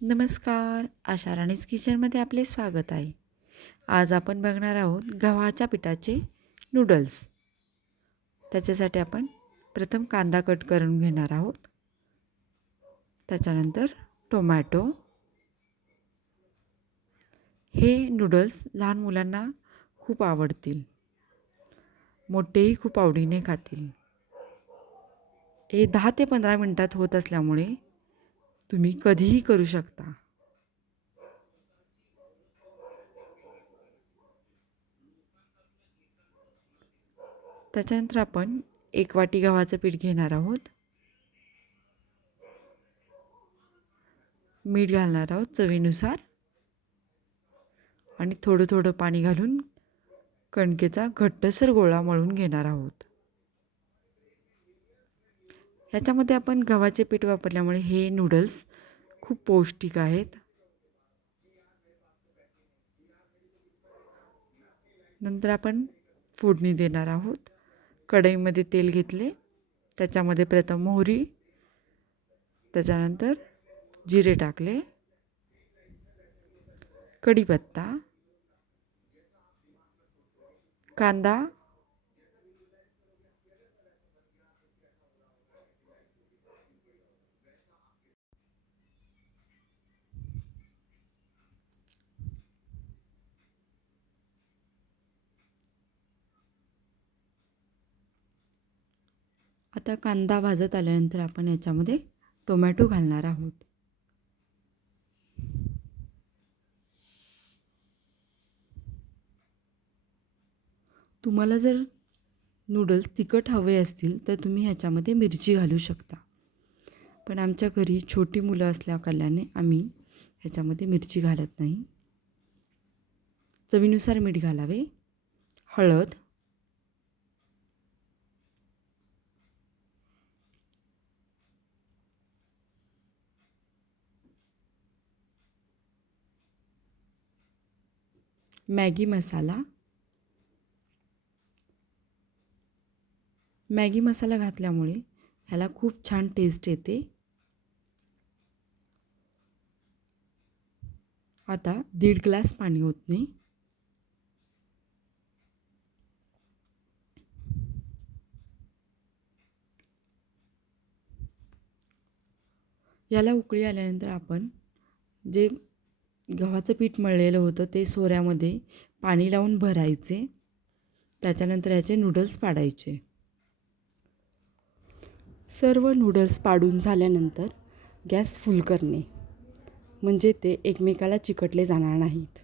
नमस्कार, आशा राणीज किचनमध्ये आपले स्वागत आहे. आज आपण बघणार आहोत गव्हाच्या पिठाचे नूडल्स. त्याच्यासाठी आपण प्रथम कांदा कट करून घेणार आहोत. त्याच्यानंतर टोमॅटो. हे नूडल्स लहान मुलांना खूप आवडतील. मोठेही खूप आवडीने खातील. हे 10 ते 15 मिनिटात होत असल्यामुळे तुम्ही कधीही करू शकता. त्याच्यानंतर आपण 1 वाटी गव्हाचं पीठ घेणार आहोत. मीठ घालणार आहोत चवीनुसार आणि थोडं थोडं पाणी घालून कणकेचा घट्टसर गोळा मळून घेणार आहोत. ह्याच्यामध्ये आपण गव्हाचे पीठ वापरल्यामुळे हे नूडल्स खूप पौष्टिक आहेत. नंतर आपण फोडणी देणार आहोत. कढईमध्ये तेल घेतले, त्याच्यामध्ये प्रथम मोहरी, त्याच्यानंतर जिरे टाकले, कढीपत्ता, कांदा, आता कांदा भाजत आल्यानंतर आपण याच्यामध्ये टोमॅटो घालणार आहोत. तुम्हाला जर नूडल्स तिखट हवे असतील तर तुम्ही ह्याच्यामध्ये मिरची घालू शकता. पण आमच्या घरी छोटी मुलं असल्याकारणाने आम्ही ह्याच्यामध्ये मिरची घालत नाही. चवीनुसार मीठ घालावे, हळद, मॅगी मसाला. मॅगी मसाला घातल्यामुळे ह्याला खूप छान टेस्ट येते. आता 1.5 ग्लास पाणी ओतणे. याला उकळी आल्यानंतर आपण जे गव्हाचं पीठ मळलेलं होतं ते सोऱ्यामध्ये पाणी लावून भरायचे. त्याच्यानंतर याचे नूडल्स पाडायचे. सर्व नूडल्स पाडून झाल्यानंतर गॅस फुल करणे, म्हणजे ते एकमेकाला चिकटले जाणार नाहीत.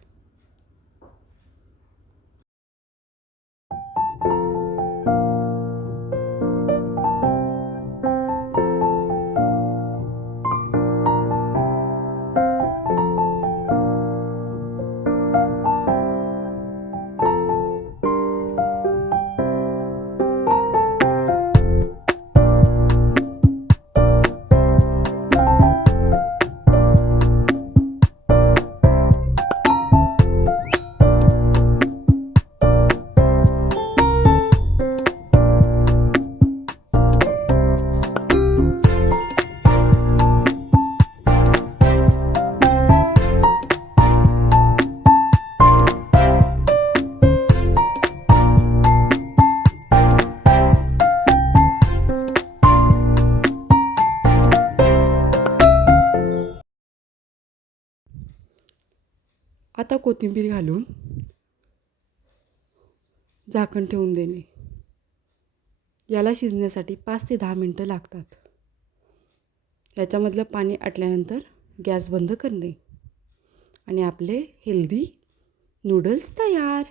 आता कोथिंबीर घालून झाकण ठेवून देणे. याला शिजण्यासाठी 5 ते 10 मिनटं लागतात. याच्यामधलं पाणी आटल्यानंतर गॅस बंद करणे आणि आपले हेल्दी नूडल्स तयार.